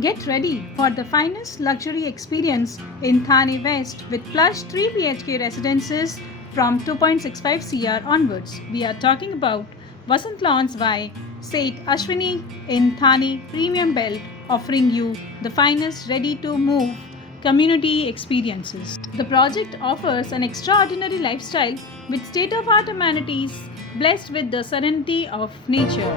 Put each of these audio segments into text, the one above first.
Get ready for the finest luxury experience in Thane West with plush 3 BHK residences from 2.65 CR onwards. We are talking about Vasant Lawns by Sheth Ashwini in Thane Premium Belt, offering you the finest ready-to-move community experiences. The project offers an extraordinary lifestyle with state-of-art amenities blessed with the serenity of nature.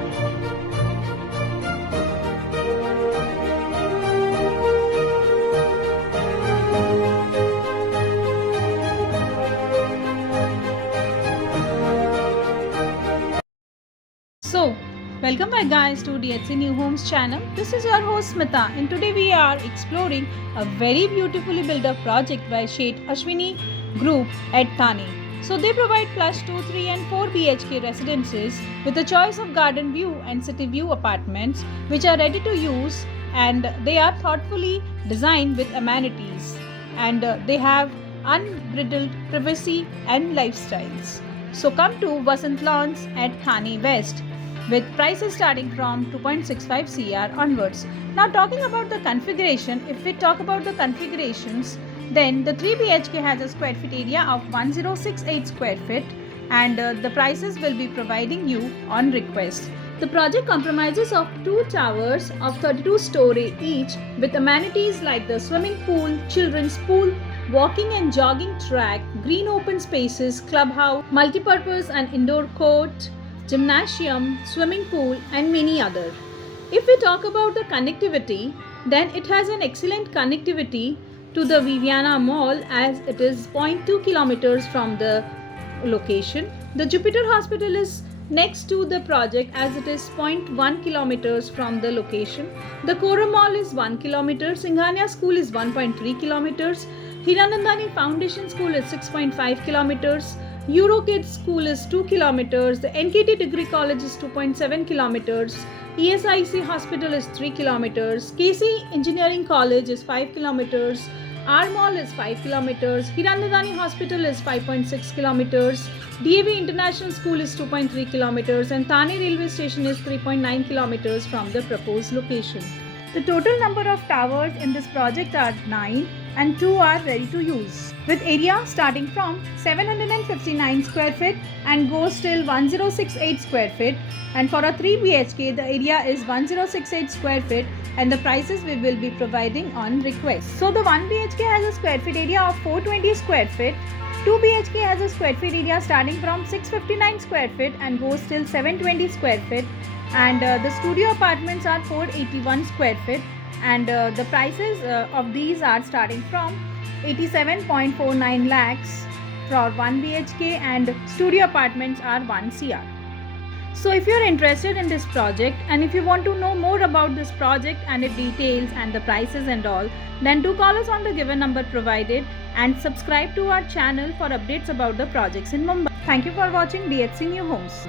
So, welcome back guys to DHC New Homes channel. This is your host Smita, and today we are exploring a very beautifully built up project by Sheth Ashwini Group at Thane. So they provide plush 2, 3 and 4 BHK residences with a choice of garden view and city view apartments which are ready to use, and they are thoughtfully designed with amenities, and they have unbridled privacy and lifestyles. So come to Vasant Lawns at Thane West with prices starting from 2.65 CR onwards. Now talking about the configuration, if we talk about the configurations, then the 3 BHK has a square feet area of 1068 square feet, and the prices will be providing you on request. The project comprises of 2 towers of 32 story each with amenities like the swimming pool, children's pool, walking and jogging track, green open spaces, clubhouse, multipurpose and indoor court, gymnasium, swimming pool and many other. If we talk about the connectivity, then it has an excellent connectivity to the Viviana Mall as it is 0.2 kilometers from the location. The Jupiter Hospital is next to the project as it is 0.1 kilometers from the location. The Kora Mall is 1 kilometer, Singhania School is 1.3 kilometers, Hiranandani Foundation School is 6.5 kilometers, EuroKids School is 2 kilometers, the NKT Degree College is 2.7 kilometers, ESIC Hospital is 3 kilometers, KC Engineering College is 5 kilometers, R Mall is 5 kilometers, Hiranandani Hospital is 5.6 kilometers, DAV International School is 2.3 kilometers, and Thane Railway Station is 3.9 kilometers from the proposed location. The total number of towers in this project are 9 and 2 are ready to use, with area starting from 759 square feet and goes till 1068 square feet, and for a 3 BHK the area is 1068 square feet and the prices we will be providing on request. So the 1 BHK has a square feet area of 420 square feet, 2 BHK has a square feet area starting from 659 square feet and goes till 720 square feet, and the studio apartments are 481 square feet, and the prices of these are starting from 87.49 lakhs for 1 BHK, and studio apartments are 1 CR. So if you are interested in this project and if you want to know more about this project and its details and the prices and all, then do call us on the given number provided and subscribe to our channel for updates about the projects in Mumbai. Thank you for watching DHC New Homes.